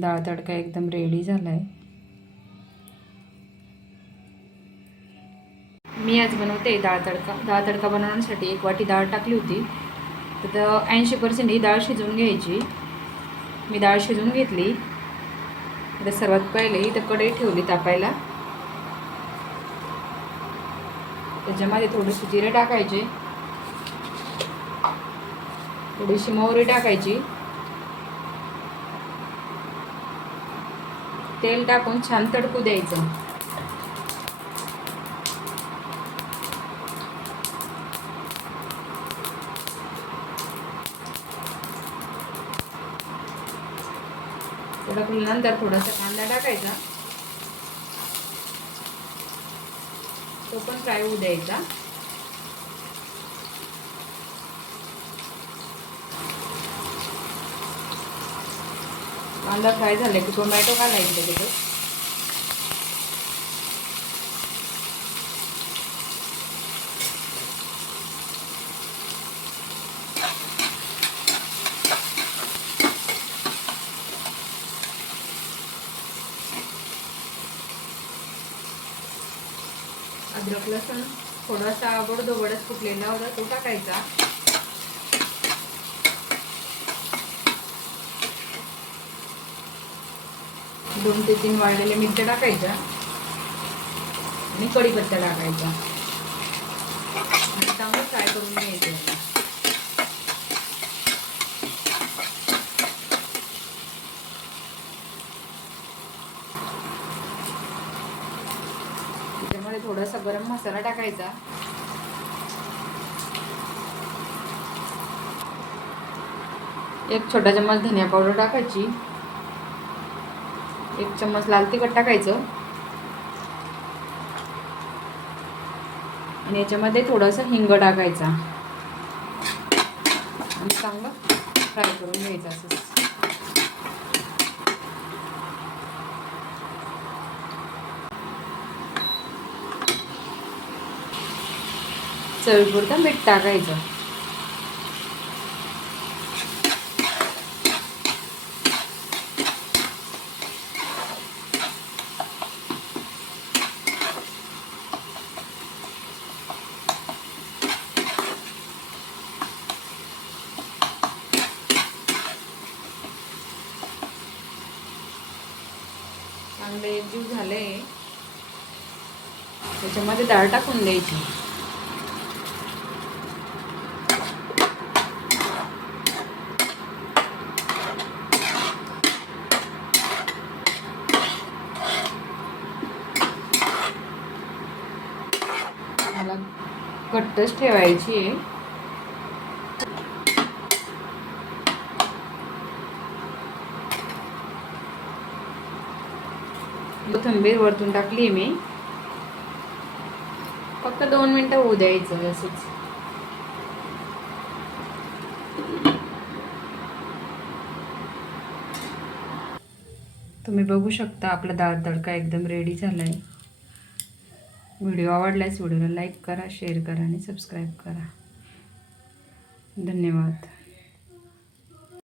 डाळ तडका एकदम रेडी झाला आहे। मी आज बनवते डाळ तडका। डाळ तडका बनवण्यासाठी 1 वाटी डाळ टाकली होती, तर 80% ही डाळ शिजवून घ्यायची। मी डाळ शिजवून घेतली। आता सर्वात पहिले इथं कढई ठेवली तापायला। त्याच्यामध्ये थोडेसे जिरे टाकायचे, थोडीशी मोहरी टाकायची, तेल टाकून छान तडकू द्यायचं। तडकल्यानंतर थोडासा कांदा टाकायचा, तो पण फ्राय होऊ द्यायचा। कांदा फ्राय झाला की टोमॅटो घालायचे त्याच्यात। अद्रक लसूण थोडासा आबडधोबडच फुटलेला होता, तो टाकायचा। दोन ते तीन वाळलेल्या मिरच्या टाकायच्या आणि कढीपत्ता टाकायचा आणि चांगलं फ्राय करून घ्यायचं। त्याच्यामध्ये थोडासा गरम मसाला टाकायचा, एक छोटा चम्मच धनिया पावडर टाकायची, 1 चम्मच लाल तिखट टाकायचं आणि याच्यामध्ये थोडासा हिंग टाकायचा आणि चांगलं फ्राय करून घ्यायचं असं। चवीपुरतं मीठ टाकायचं। चांगले एकजीव झाले, त्याच्यामध्ये डाळ टाकून द्यायची। मला घट्टच ठेवायची आहे। कोथिंबीर वरतून टाकली मी, फक्त 2 मिनिटं होऊ द्यायचं असंच। तुम्ही बघू शकता आपला डाळ तडका एकदम रेडी झाला आहे। व्हिडिओ आवडल्यास व्हिडिओला लाईक करा, शेअर करा आणि सबस्क्राईब करा। धन्यवाद।